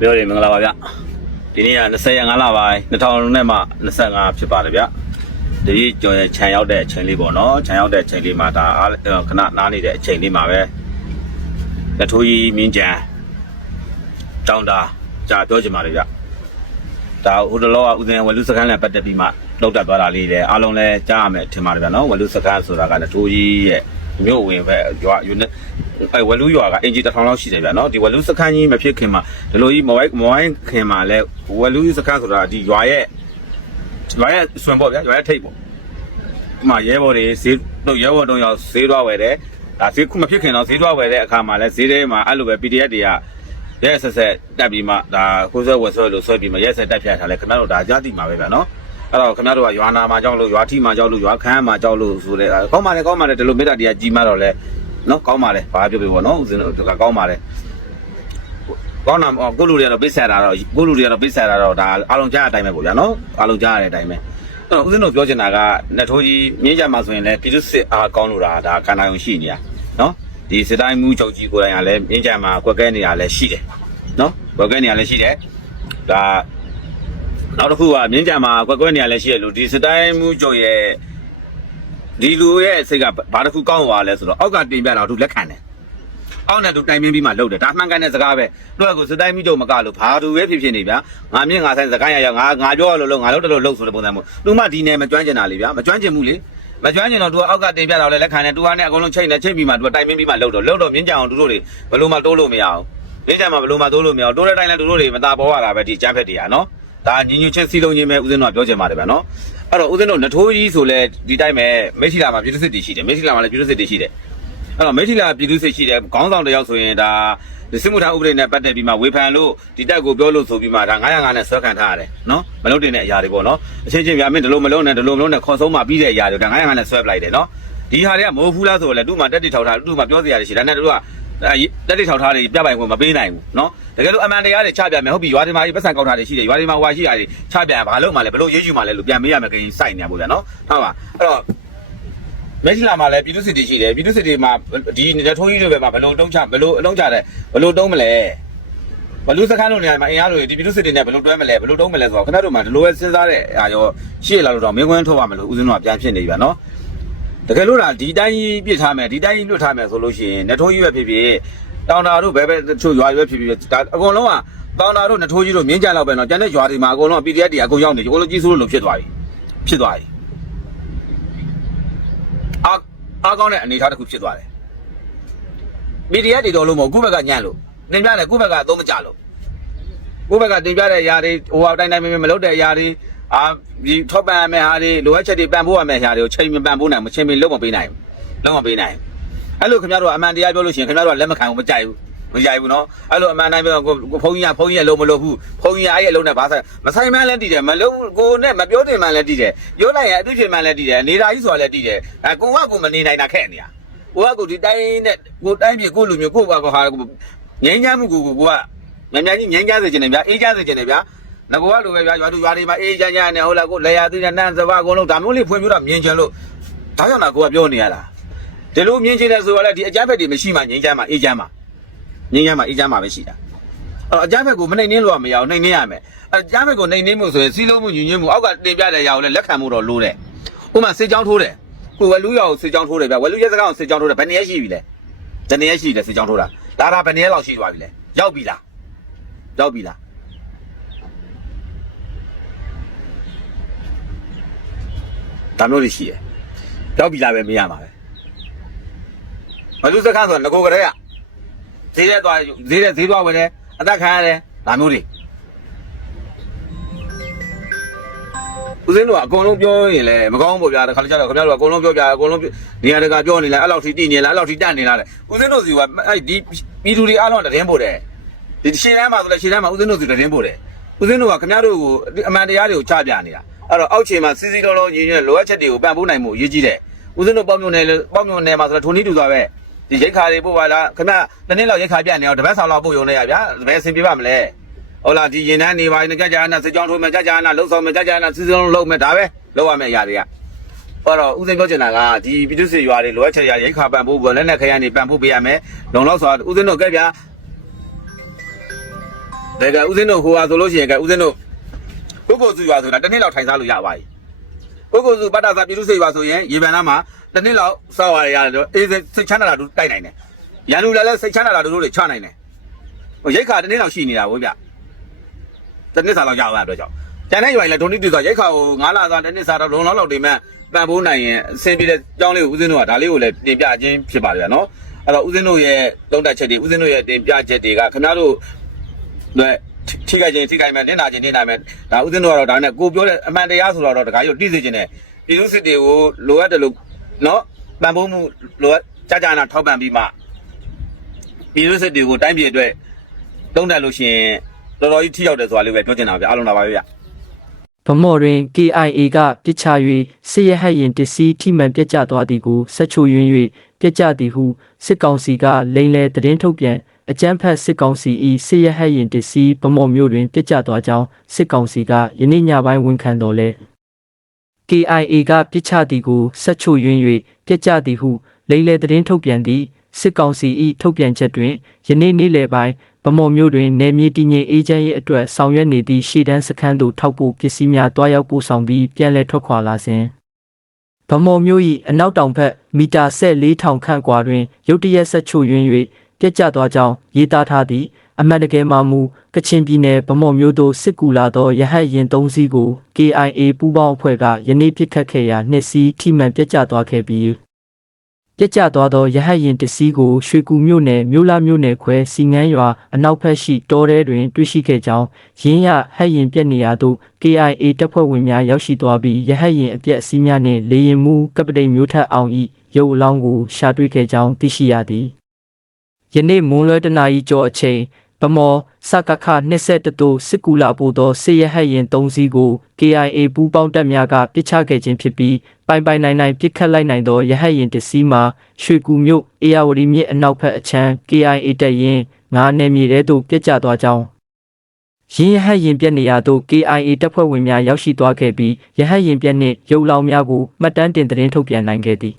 ပြောရမင်္ဂလာပါဗျဒီနေ့က20ရက်5လပိုင်း2000နဲ့မှ25ဖြစ်ပါတယ်ဗျဒီကျွန်တော်ခြံရောက်တဲ့အချိန်လေးပေါ့နော်ခြံရောက်တဲ့အချိန်လေးမှာဒါအားခဏနားနေတဲ့အချိန်လေးမှာပဲလက်ထိုးကြီးမြင်းကြံတောင်းတာကြာပြောချင်ပါတယ်ဗျဒါဟိုတလောကဦးဇင်ဝလူစကန်းလည်းပတ်သက်ပြီးမှလောက်တက်သွားတာလေးလည်းအားလုံးလည်းကြားရမယ်ထင်ပါတယ်ဗျနော်ဝလူစကန်းဆိုတာကလက်ထိုးကြီးရဲ့မြို့ဝင်ပဲရွာယူနေ အဲဝလူရွာကအင်ဂျီတစ်ထောင်လောက်ရှိတယ်ဗျနော်ဒီဝလူစခန်းကြီးမဖြစ်ခင်မှာဒီလိုကြီးမဝိုင်းမဝိုင်းခင်မှာလဲဝလူစခန်းဆိုတာဒီရွာရဲ့ရွာရဲ့ဆွန်ပေါ့ဗျာရွာရဲ့ထိပ်ပေါ့ဒီမှာရဲဘော်တွေဈေးတို့ရဲဘော်တို့ရောက်ဈေးသွားဝယ်တယ်ဒါဈေးခုမဖြစ်ခင်တော့ဈေးသွားဝယ်တဲ့အခါမှာလဲဈေးထဲမှာအဲ့လိုပဲ PDF တွေကရဲဆက်ဆက်တက်ပြီးမှဒါကိုယ်ဆွဲဝယ်ဆွဲလို့ဆွဲပြီးမှရဲဆက်တက်ဖြတ်ထားလဲခင်ဗျားတို့ဒါကြားသိမှာပဲဗျာနော်အဲ့တော့ခင်ဗျားတို့ကရွာနာမှာကြောက်လို့ရွာထိမှာကြောက်လို့ရွာခမ်းမှာကြောက်လို့ဆိုတဲ့ကောင်းပါလေကောင်းပါလေဒီလိုမေတ္တာတရားကြီးမှတော့လဲ နော်ကောင်းပါလေဘာပြောပြပေါ့နော်ဦးဇင်းတို့ကကောင်းပါလေကောင်းတာကိုလူတွေကတော့ပိတ်ဆက်တာတော့ကိုလူတွေကတော့ပိတ်ဆက်တာတော့ဒါအားလုံးကြားတဲ့အတိုင်းပဲပေါ့ဗျာနော်အားလုံးကြားရတဲ့အတိုင်းပဲအဲ့တော့ဦးဇင်းတို့ပြောချင်တာကနှစ်ထိုးကြီးမြင်းကြမှာဆိုရင်လည်းပြည်သူစစ်အားကောင်းလို့တာဒါကန္နာယုံရှိနေတာနော်ဒီစစ်တိုင်းမှုချုပ်ကြီးကိုယ်တိုင်ကလည်းမြင်းကြမှာကွက်ကဲနေတာလည်းရှိတယ်နော်ကွက်ကဲနေတာလည်းရှိတယ်ဒါနောက်တစ်ခုကမြင်းကြံမှာကွက်ကွက်နေရလဲရှိရလို့ဒီစတိုင်းမှုကြုံရဲ့ ဒီလူရဲ့စိတ်ကဘာတစ်ခုကောင်းသွားလဲဆိုတော့အောက်ကတင်ပြတာသူလက်ခံတယ်အောက်နဲ့သူတိုင်ပင်းပြီးမှလှုပ်တယ်ဒါမှန်ကန်တဲ့စကားပဲတို့ကစတိုင်းမှုကြုံမကလို့ဘာသူပဲဖြစ်ဖြစ်နေဗျာငါမြင့်ငါဆိုင်စကားရရငါငါပြောရလို့လို့ငါလှုပ်တယ်လို့လှုပ်ဆိုတဲ့ပုံစံမျိုးသူမှဒီနယ်မကျွမ်းကျင်တာလေဗျာမကျွမ်းကျင်ဘူးလေမကျွမ်းကျင်တော့သူကအောက်ကတင်ပြတာလည်းလက်ခံတယ်သူကနဲ့အကုန်လုံးချိန်နေချိန်ပြီးမှသူကတိုင်ပင်းပြီးမှလှုပ်တော့လှုပ်တော့မြင်းကြံအောင်သူတို့တွေဘယ်လိုမှတိုးလို့မရအောင်မြင်းကြံမှာဘယ်လိုမှတိုးလို့မရအောင်တိုးတဲ့တိုင်းလည်းသူတို့တွေမตาပေါ်ရတာပဲဒီကျန်းဖက်တွေကနော်ဒါညီညွတ်ချင်းစီလုံးချင်းပဲဦးဇင်းတို့ကပြောချင်ပါတယ်ဗျာနော် အဲ့တော့ဦးဇင်းတို့နထိုးကြီးဆိုလဲဒီတိုင်းပဲမိထီလာမှာပြည်သူစစ်တီရှိတယ်မိထီလာမှာလည်းပြည်သူစစ်တီရှိတယ်အဲ့တော့မိထီလာပြည်သူစစ်ရှိတယ်ခေါင်းဆောင်တယောက်ဆိုရင်ဒါဒီစစ်မှုထမ်းဥပဒေနဲ့ပတ်သက်ပြီးမှဝေဖန်လို့ဒီတက်ကိုပြောလို့ဆိုပြီးမှဒါ905နဲ့ဆွဲခံထားရတယ်နော်မလုပ်တင်တဲ့အရာတွေပေါ့နော်အချင်းချင်းဗျာမင်းဒီလိုမလုပ်နဲ့ဒီလိုမလုပ်နဲ့ခေါ်ဆုံးမှပြီးတဲ့အရာတွေဒါ905နဲ့ဆွဲပလိုက်တယ်နော်ဒီဟာတွေကမဟုတ်ဘူးလားဆိုတော့လေသူ့မှာတက်တိထောက်ထားသူ့မှာပြောစရာတွေရှိတယ်ဒါနဲ့တို့ကတက်တိထောက်ထားတွေပြပိုင်ခွင့်မပေးနိုင်ဘူးနော် တကယ်လို့အမှန်တရားတွေချပြမယ်ဟုတ်ပြီရွာဒီမှာပတ်စံကောက်ထားတွေရှိတယ်ရွာဒီမှာဟွာရှိတာတွေချပြဘာလို့မှလဲဘလို့ရေးယူမှလဲလို့ပြန်မေးရမယ်ခင်စိုက်နေရပို့ဗျာနော်ဟုတ်ပါအဲ့တော့မက်ဆီလာမှာလည်းပြည်သူစစ်တီရှိတယ်ပြည်သူစစ်တီမှာဒီလက်ထုံးကြီးတွေပဲမှာဘလို့တုံးချဘလို့အလုံးချတယ်ဘလို့တုံးမလဲဘလူစခန်းလို့နေရာမှာအင်အားတွေဒီပြည်သူစစ်တီနဲ့ဘလို့တွဲမလဲဘလို့တုံးမလဲဆိုတော့ခင်ဗျားတို့မှာဒီလိုပဲစဉ်းစားတဲ့အာရောရှေ့လာလို့တော့မင်းခွန်းထုတ်ရမလို့ဦးဇင်းတို့ကပြန်ဖြစ်နေပြီဗျာနော်တကယ်လို့ဒါဒီတိုင်းကြီးပြစ်ထားမယ်ဒီတိုင်းကြီးလွတ်ထားမယ်ဆိုလို့ရှိရင်လက်ထုံးကြီးပဲဖြစ်ဖြစ် တောင်တာတို့ဘဲဘဲတချို့ရွာရွယ်ဖြစ်ပြီးဒါအကုန်လုံးကတောင်တာတို့နထိုးကြီးတို့မြင်းကြလောက်ပဲနော်ကျန်တဲ့ရွာတွေမှာအကုန်လုံး PDF တွေအကုန်ရောက်နေကြအကုန်လုံးကြီးစိုးလို့ဖြစ်သွားပြီဖြစ်သွားပြီအာအားကောင်းတဲ့အနေအထားတစ်ခုဖြစ်သွားတယ် PDF တွေတော်လို့မဟုတ်ခုဘက်ကညံ့လို့တင်ပြတယ်ခုဘက်ကအသုံးမချလို့ကိုယ့်ဘက်ကတင်ပြတဲ့ຢာတွေဟိုအတိုင်းတိုင်းပဲမလုပ်တဲ့ຢာတွေအာဒီထောက်ပံ့ရမယ့်ဟာတွေလိုအပ်ချက်တွေပံ့ပိုးရမယ့်ຢာတွေကိုချိန်မပံ့ပိုးနိုင်မချိန်မလုပ်မပေးနိုင်ဘူးလုပ်မပေးနိုင်ဘူး အဲ့လိုခင်ဗျားတို့ကအမှန်တရားပြောလို့ရှိရင်ခင်ဗျားတို့ကလက်မခံဘူးမကြိုက်ဘူးမကြိုက်ဘူးနော်အဲ့လိုအမှန်တိုင်းပြောကိုကိုဖုန်းကြီးကဖုန်းကြီးရဲ့လုံးမလို့ဘူးဖုန်းကြီးကအဲ့ရဲ့လုံးနဲ့ဘာဆိုင်မဆိုင်မှန်းလည်းတည်တယ်မလုံးကိုနဲ့မပြောတင်မှန်းလည်းတည်တယ်ပြောလိုက်ရင်အသိဖြစ်မှန်းလည်းတည်တယ်နေတာကြီးဆိုတာလည်းတည်တယ်အဲကိုကကိုမနေနိုင်တာခက်နေတာကိုကကိုဒီတိုင်းနဲ့ကိုတိုင်းပြည်ကိုလူမျိုးကိုကကိုဟာကိုငင်းချမ်းမှုကိုကိုကမြန်မြန်ကြီးငင်းချစေချင်တယ်ဗျာအေးချစေချင်တယ်ဗျာငါကလိုပဲဗျာရွာသူရွာတွေမှာအေးချမ်းချမ်းနဲ့ဟုတ်လားကိုလေယာသိတဲ့နန်းစဘာအကုန်လုံးဒါမျိုးလေးဖွင့်ပြတော့မြင်ချင်လို့ဒါကြောင့်လားကိုကပြောနေရတာ ဒီလိုမြင်ချင်တယ်ဆိုတော့လေဒီအကြမ်းဖက်တွေမရှိမှငင်းချမ်းမှအေးချမ်းမှငင်းရမှာအေးချမ်းမှာပဲရှိတာအဲ့တော့အကြမ်းဖက်ကိုမနှိမ်နှင်းလို့ကမရအောင်နှိမ်နှင်းရမယ်အကြမ်းဖက်ကိုနှိမ်နှင်းမှုဆိုရင်စီးလုံးမှုညညွတ်မှုအောက်ကတင်ပြတဲ့ຢာကိုလည်းလက်ခံမှုတော့လိုတယ်ဥပမာစစ်ကြောင်းထိုးတယ်ကိုဝလူရောစစ်ကြောင်းထိုးတယ်ဗျဝလူရဲစကားကိုစစ်ကြောင်းထိုးတယ်ဘယ်နှစ်ရက်ရှိပြီလဲတနေ့ရက်ရှိတယ်စစ်ကြောင်းထိုးတာလာတာဘယ်နှစ်ရက်လောက်ရှိသွားပြီလဲရောက်ပြီလားရောက်ပြီလားဒါမျိုးတွေရှိတယ်ရောက်ပြီလားပဲမေးရမှာပဲဝ လူစကားဆိုငကိုကလေးကဈေးထဲသွားဈေးထဲဈေးသွားဝင်တယ်အသက်ခံရတယ်ဒါမျိုးတွေဦးစင်းတို့ကအကုန်လုံးပြောရင်လည်းမကောင်းဘူးဗျာတခါလေကျတော့ခင်ဗျားတို့ကအကုန်လုံးပြောပြအကုန်လုံးနေရာတကာပြောနေလားအဲ့လောက်ထိတည်နေလားအဲ့လောက်ထိတတ်နေလားတဲ့ဦးစင်းတို့စီကအဲ့ဒီပြည်သူတွေအားလုံးတရင်ပို့တယ်ဒီရှေ့တန်းမှာဆိုလည်းရှေ့တန်းမှာဦးစင်းတို့စီတရင်ပို့တယ်ဦးစင်းတို့ကခင်ဗျားတို့ကိုအမှန်တရားတွေကိုချပြနေတာအဲ့တော့အောက်ခြေမှာစီစီလုံးလုံးညီညွတ်လိုအပ်ချက်တွေကိုပံ့ပိုးနိုင်မှုအရေးကြီးတယ်ဦးစင်းတို့ပေါ့မြုံနယ်ပေါ့မြုံနယ်မှာဆိုတော့ထုံနီးတူသွားပဲ ဒီရိတ်ခါတွေပို့ပါလားခင်ဗျတနေ့လောက်ရိတ်ခါပြတ်နေအောင်တပတ်ဆောင်လောက်ပို့ရုံနဲ့ရဗျာဘယ်အဆင်ပြေပါမလဲဟုတ်လားဒီရင်တန်းနေပါရင်ကြာကြာနာစစ်ကြောင်းထိုးမယ်ကြာကြာနာလှုပ်ဆောင်မယ်ကြာကြာနာစစ်စုံလုံးမယ်ဒါပဲလောက်ရမယ့်အရာတွေကဟောတော့ဥစဉ်ပြောချင်တာကဒီပြည်သူစစ်ရွာတွေလိုအပ်ချက်ရရိတ်ခါပံ့ပို့ပေါ်လက်နဲ့ခရမ်းနေပံ့ပို့ပေးရမယ်လုံလောက်ဆိုဥစဉ်တို့ကဲဗျာဒါကဦးစင်းတို့ဟိုဟာဆိုလို့ရှိရင်ကဦးစင်းတို့ပုဂ္ဂိုလ်စုရွာဆိုတာတစ်နှစ်လောက်ထိုင်စားလို့ရပါပြီ ပုဂ္ဂိုလ်စုပတ္တသာပြည်သူစိတ်ရွာဆိုရင်ရေဗန်နာမှာတစ်နှစ်လောက်စောက်ရရတယ်တော့အေးစိတ်ချမ်းသာတာတို့တိုက်နိုင်တယ်ရန်သူလည်းလည်းစိတ်ချမ်းသာတာတို့တွေချနိုင်တယ်ဟိုရိတ်ခါတစ်နှစ်လောက်ရှိနေတာဗောဗျတစ်နှစ်စာလောက်ရပါအတွက်ကြောင့်ကျန်တဲ့ရွာရင်လည်းဒုံတိတူဆိုရိတ်ခါကို9လစာတစ်နှစ်စာတော့လုံလောက်လောက်တင်မဲ့တန်ဖိုးနိုင်ရင်အဆင်ပြေတဲ့ကြောင်းလေးကိုဦးစင်းတို့ကဒါလေးကိုလည်းတင်ပြခြင်းဖြစ်ပါတယ်ဗျာနော်အဲ့တော့ဦးစင်းတို့ရဲ့သုံးတက်ချက်တွေဦးစင်းတို့ရဲ့တင်ပြချက်တွေကခင်ဗျားတို့对， ထိခိုက်ခြင်းထိခိုက်မယ်နင့်နာခြင်းနင့်နာမယ်ဒါဥစဉ်တို့ကတော့ဒါနဲ့ကိုပြောတဲ့အမှန်တရားဆိုတော့တခါရုပ်တိစေခြင်းနဲ့ပြည်သူစစ်တွေကိုလိုအပ်တယ်လို့နော်ပံ့ပိုးမှုလိုအပ်ကြာကြာနာထောက်ပံ့ပြီးမှပြည်သူစစ်တွေကိုတိုင်းပြည်အတွက်တုံးတက်လို့ရှိရင်တော်တော်ကြီးထိရောက်တယ်ဆိုတာလေးပဲပြောချင်တာဗျအားလုံးလာပါပဲဗျဗမော်တွင် KIA ကပြစ်ချ၍စစ်ရဟတ်ရင်တစီထိမှန်ပြစ်ကျသွားသည်ကိုဆက်ချိုယွင်း၍ပြစ်ကျသည်ဟုစစ်ကောင်စီကလိန်လေသတင်းထုတ်ပြန် အကြမ်းဖက်စစ်ကောင်စီ၏စစ်ရဟတ်ရင်တစီဗမော်မြို့တွင်ပြစ်ကျသွားကြောင်းစစ်ကောင်စီကယနေ့ညပိုင်းဝန်ခံတော်လဲ KIA ကပြစ်ချသည်ကိုဆက်ချိုယွင်း၍ပြစ်ကျသည်ဟုလိန်လေသတင်းထုတ်ပြန်သည့်စစ်ကောင်စီ၏ထုတ်ပြန်ချက်တွင်ယနေ့နေ့လယ်ပိုင်းဗမော်မြို့တွင်နေမြေတည်ငြိမ်အေးချမ်းရေးအတွက်ဆောင်ရွက်နေသည့်ရှေ့တန်းစခန်းသို့ထောက်ပို့ပစ္စည်းများတွားရောက်ပို့ဆောင်ပြီးပြန်လည်ထွက်ခွာလာစဉ်ဗမော်မြို့၏အနောက်တောင်ဘက်မီတာ1400ခန့်ကွာတွင်ရုတ်တရက်ဆက်ချိုယွင်း၍ ပြက်ကျသွားကြောင်းရေးသားထားသည့်အမှတ်တကယ်မှမူကချင်ပြည်နယ်ဗမော်မြို့သို့စစ်ကူလာသောရဟတ်ရင်၃စီးကို KIA ပူးပေါင်းအဖွဲ့ကယနေ့ပစ်ခတ်ခဲ့ရာနှစ်စီးထိမှန်ပြက်ကျသွားခဲ့ပြီးပြက်ကျသွားသောရဟတ်ရင်တစည်းကိုရွှေကူမြို့နယ်မြို့လာမြို့နယ်ခွဲစီငန်းရွာအနောက်ဘက်ရှိတောထဲတွင်တွေ့ရှိခဲ့ကြောင်းရင်းရဟတ်ရင်ပြက်နေရာသို့ KIA တပ်ဖွဲ့ဝင်များရောက်ရှိသွားပြီးရဟတ်ရင်အပြက်အစည်းများနှင့်လေရင်မှုကပတိန်မျိုးထက်အောင်၏ရုပ်အလောင်းကိုရှာတွေ့ခဲ့ကြောင်းသိရှိရသည် ယနေ့မွန်းလွဲတနာရီကျော်အချိန်ဗမော်စကခ22တိုစစ်ကူလာပို့သောစစ်ရဟတ်ရင်3စီးကို KIA ပူးပေါင်းတပ်များကပစ်ချခဲ့ခြင်းဖြစ်ပြီးပိုင်ပိုင်နိုင်နိုင်ပစ်ခတ်လိုက်နိုင်သောရဟတ်ရင်တစ်စီးမှာရွှေကူမြို့အေယာဝတီမြစ်အနောက်ဘက်အချမ်း KIA တပ်ရင်းငါးနယ်မြေထဲသို့ပြစ်ကျသွားကြောင်းရင်းရဟတ်ရင်ပြက်နေရာသို့ KIA တပ်ဖွဲ့ဝင်များရောက်ရှိသွားခဲ့ပြီးရဟတ်ရင်ပြက်နှင့်ရုပ်လောင်များကိုမှတ်တမ်းတင်သတင်းထုတ်ပြန်နိုင်ခဲ့သည်